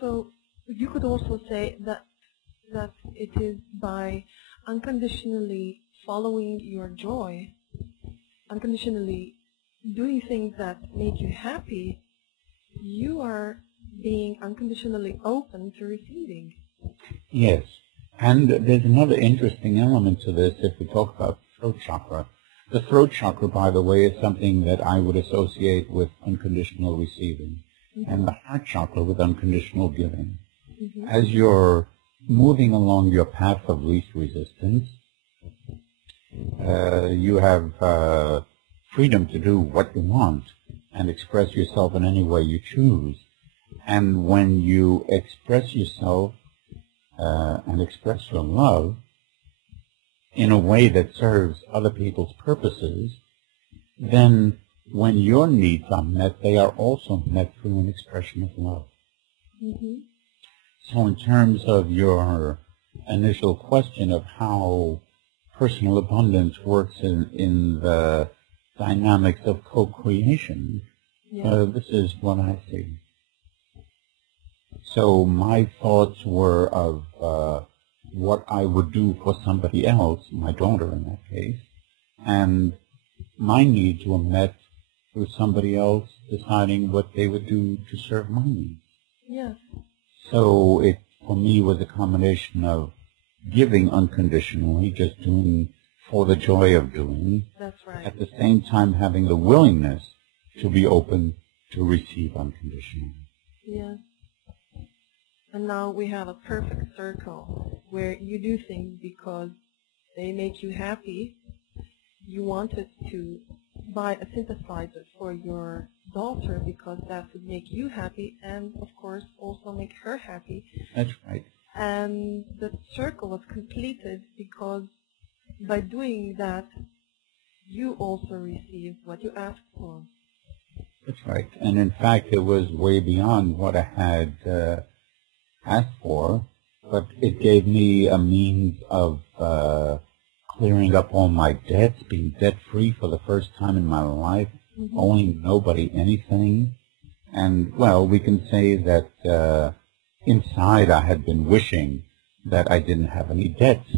So you could also say that it is by unconditionally following your joy, unconditionally doing things that make you happy, you are being unconditionally open to receiving. Yes. And there's another interesting element to this if we talk about throat chakra. The throat chakra, by the way, is something that I would associate with unconditional receiving, and the heart chakra with unconditional giving. As you're moving along your path of least resistance, you have freedom to do what you want and express yourself in any way you choose. And when you express yourself and express your love in a way that serves other people's purposes, then when your needs are met, they are also met through an expression of love. So in terms of your initial question of how personal abundance works in the dynamics of co-creation, this is what I see. So my thoughts were of what I would do for somebody else, my daughter in that case, and my needs were met through somebody else deciding what they would do to serve my needs. Yes. So it, for me, was a combination of giving unconditionally, just doing for the joy of doing. That's right. At the same time having the willingness to be open to receive unconditionally. Yes. And now we have a perfect circle where you do things because they make you happy. You wanted to buy a synthesizer for your daughter because that would make you happy and, of course, also make her happy. That's right. And the circle was completed because by doing that, you also received what you asked for. That's right. And in fact, it was way beyond what I had asked for, but it gave me a means of clearing up all my debts, being debt-free for the first time in my life, owing nobody anything. And, well, we can say that inside I had been wishing that I didn't have any debts.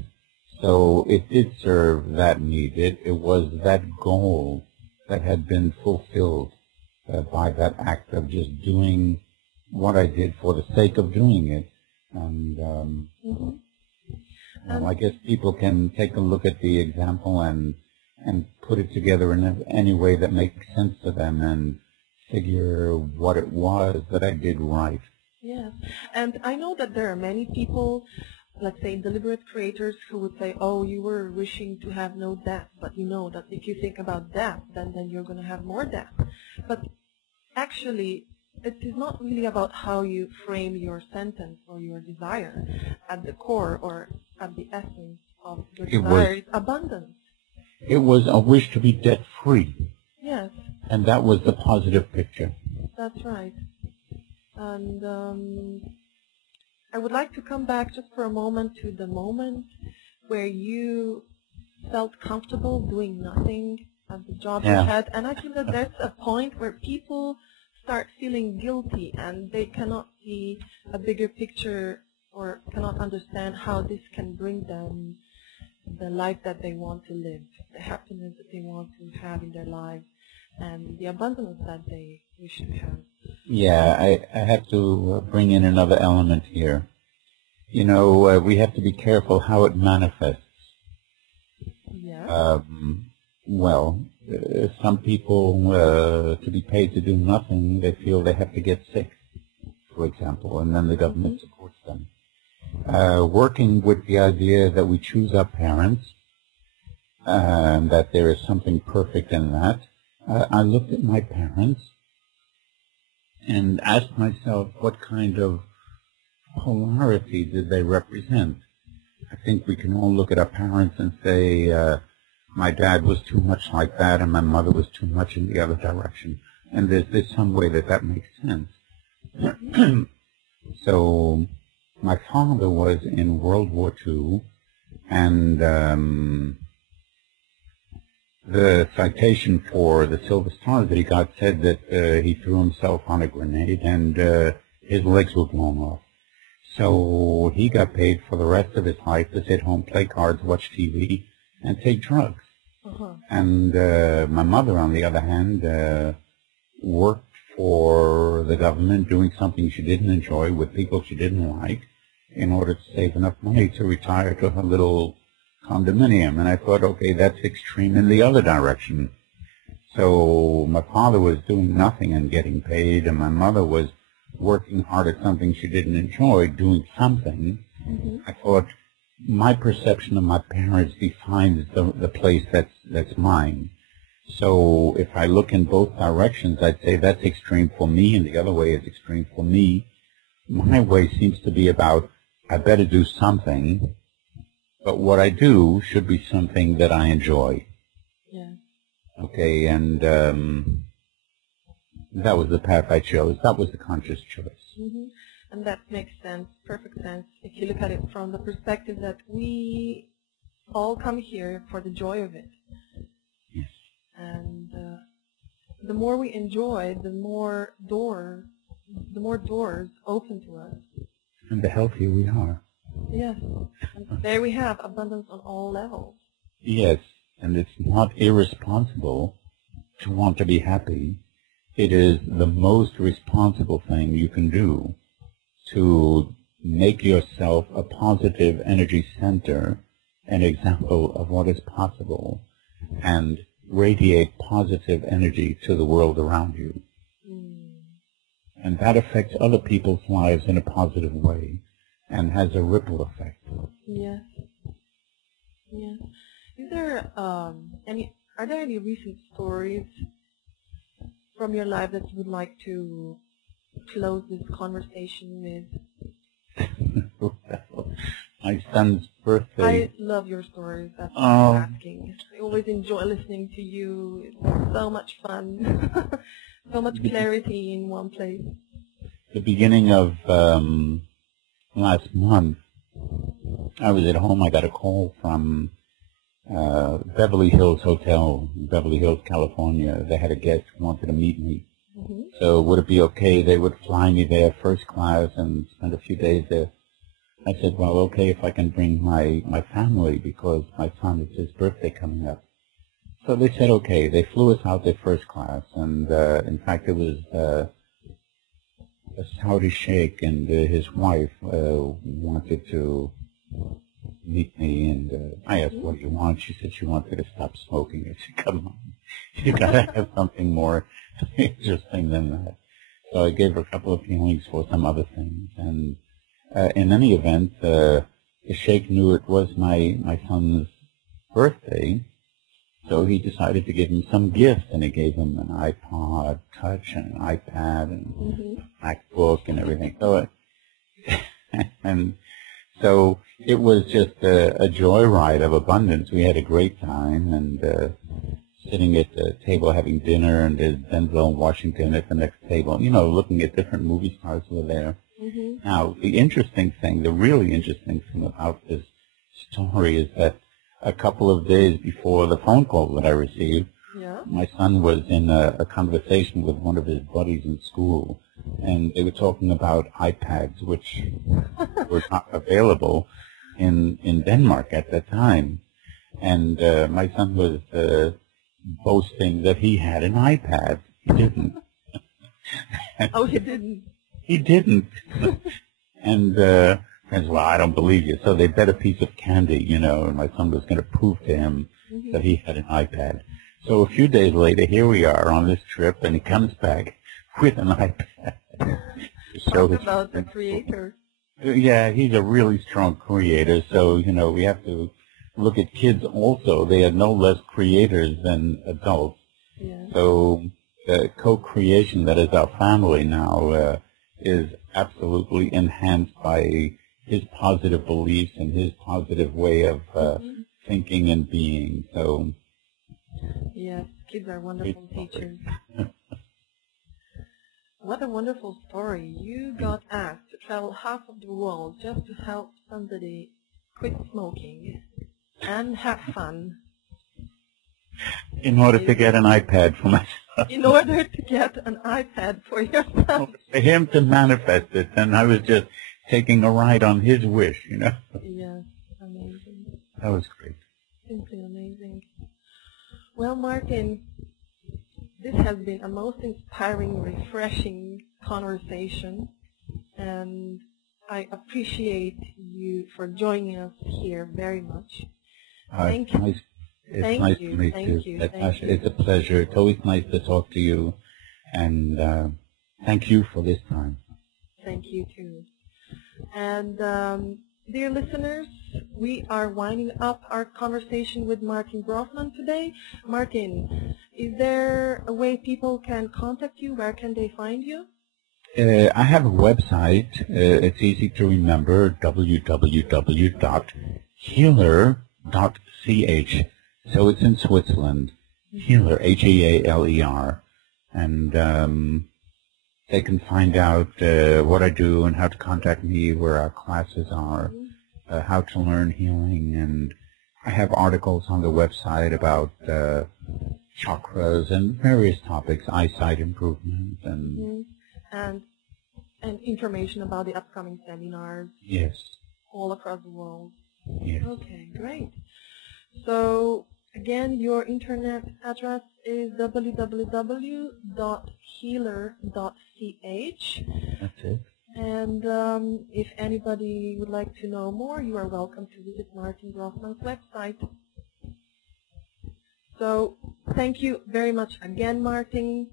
So it did serve that need. It was that goal that had been fulfilled by that act of just doing what I did for the sake of doing it. And well, I guess people can take a look at the example and put it together in any way that makes sense to them and figure what it was that I did right. Yes, and I know that there are many people, let's say deliberate creators, who would say, oh, you were wishing to have no debt, but you know that if you think about debt, then you're going to have more debt. But actually, it is not really about how you frame your sentence or your desire. At the core or at the essence of your desire is abundance. It was a wish to be debt-free. Yes. And that was the positive picture. That's right. And I would like to come back just for a moment to the moment where you felt comfortable doing nothing at the job you had. And I feel that there's a point where people start feeling guilty and they cannot see a bigger picture or cannot understand how this can bring them the life that they want to live, the happiness that they want to have in their lives, and the abundance that they wish to have. Yeah, I have to bring in another element here. You know, we have to be careful how it manifests. Yeah. Well, some people, to be paid to do nothing, they feel they have to get sick, for example, and then the government supports them. Working with the idea that we choose our parents, and that there is something perfect in that, I looked at my parents and asked myself what kind of polarity did they represent. I think we can all look at our parents and say, my dad was too much like that and my mother was too much in the other direction. And there's some way that makes sense. So my father was in World War II, and the citation for the Silver Star that he got said that he threw himself on a grenade and his legs were blown off. So he got paid for the rest of his life to sit home, play cards, watch TV, and take drugs. And my mother, on the other hand, worked for the government doing something she didn't enjoy with people she didn't like in order to save enough money to retire to her little condominium. And I thought, okay, that's extreme in the other direction. So my father was doing nothing and getting paid, and my mother was working hard at something she didn't enjoy, doing something. I thought, my perception of my parents defines the place that's mine. So if I look in both directions, I'd say that's extreme for me, and the other way is extreme for me. My way seems to be about, I better do something, but what I do should be something that I enjoy. Yeah. Okay, and that was the path I chose. That was the conscious choice. And that makes sense, perfect sense, if you look at it from the perspective that we all come here for the joy of it. Yes. And the more we enjoy, the more doors open to us. And the healthier we are. Yes. And there we have abundance on all levels. Yes, and it's not irresponsible to want to be happy. It is the most responsible thing you can do to make yourself a positive energy center, an example of what is possible, and radiate positive energy to the world around you. And that affects other people's lives in a positive way and has a ripple effect. Yes. Yes. Is there are there any recent stories from your life that you would like to close this conversation with? My son's birthday. I love your stories. That's what I'm asking. I always enjoy listening to you. It's so much fun. So much clarity in one place. The beginning of last month, I was at home. I got a call from Beverly Hills Hotel, Beverly Hills, California. They had a guest who wanted to meet me. So would it be okay? They would fly me there first class and spend a few days there. I said, well, okay, if I can bring my family, because my son, it's his birthday coming up. So they said, okay. They flew us out there first class, and in fact, it was a Saudi sheikh and his wife wanted to meet me, and I asked, what do you want? She said she wanted to stop smoking. I said, come on, you gotta have something more interesting than that. So I gave her a couple of feelings for some other things, and in any event, the sheikh knew it was my son's birthday, so he decided to give him some gift, and he gave him an iPod Touch and an iPad and MacBook and everything. So, and so it was just a joyride of abundance. We had a great time, and sitting at the table having dinner, and there's Denzel Washington at the next table, you know, looking at different movie stars who were there. Now, the really interesting thing about this story is that a couple of days before the phone call that I received, my son was in a conversation with one of his buddies in school, and they were talking about iPads, which were not available in Denmark at that time. And my son was boasting that he had an iPad. He didn't. Oh, he didn't? He didn't. And friends, well, I don't believe you. So they bet a piece of candy, you know, and my son was going to prove to him that he had an iPad. So a few days later, here we are on this trip, and he comes back with an iPad. Talk about the creator. Yeah, he's a really strong creator. So, you know, we have to look at kids also. They are no less creators than adults. Yeah. So the co-creation that is our family now is absolutely enhanced by his positive beliefs and his positive way of thinking and being. So, yes, kids are wonderful teachers. What a wonderful story. You got asked to travel half of the world just to help somebody quit smoking and have fun. In order to get an iPad for myself. In order to get an iPad for yourself. For him to manifest it, and I was just taking a ride on his wish, you know. Yes, amazing. That was great. Simply amazing. Well, Martin, this has been a most inspiring, refreshing conversation, and I appreciate you for joining us here very much. Thank you. It's nice to meet you. Natasha, it's a pleasure. It's always nice to talk to you, and thank you for this time. Thank you, too. And dear listeners, we are winding up our conversation with Martin Brofman today. Martin, is there a way people can contact you? Where can they find you? I have a website. It's easy to remember, www.healer.ch. So it's in Switzerland. Healer, H-E-A-L-E-R. And they can find out what I do and how to contact me, where our classes are, how to learn healing. And I have articles on the website about chakras and various topics, eyesight improvement, and information about the upcoming seminars. Yes. All across the world. Yes. Okay, great. So again, your internet address is www.healer.ch. That's it. And if anybody would like to know more, you are welcome to visit Martin Brofman's website. So thank you very much again, Martin.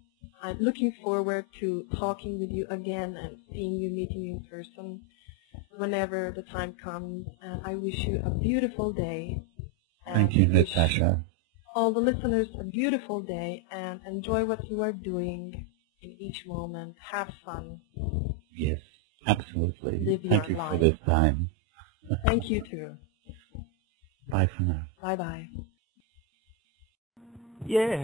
I'm looking forward to talking with you again and seeing you, meeting you in person whenever the time comes. And I wish you a beautiful day. Thank you, Natasha. All the listeners a beautiful day, and enjoy what you are doing in each moment. Have fun. Yes, absolutely. Thank you life. for this time. Thank you too. Bye for now. Bye-bye. Yeah.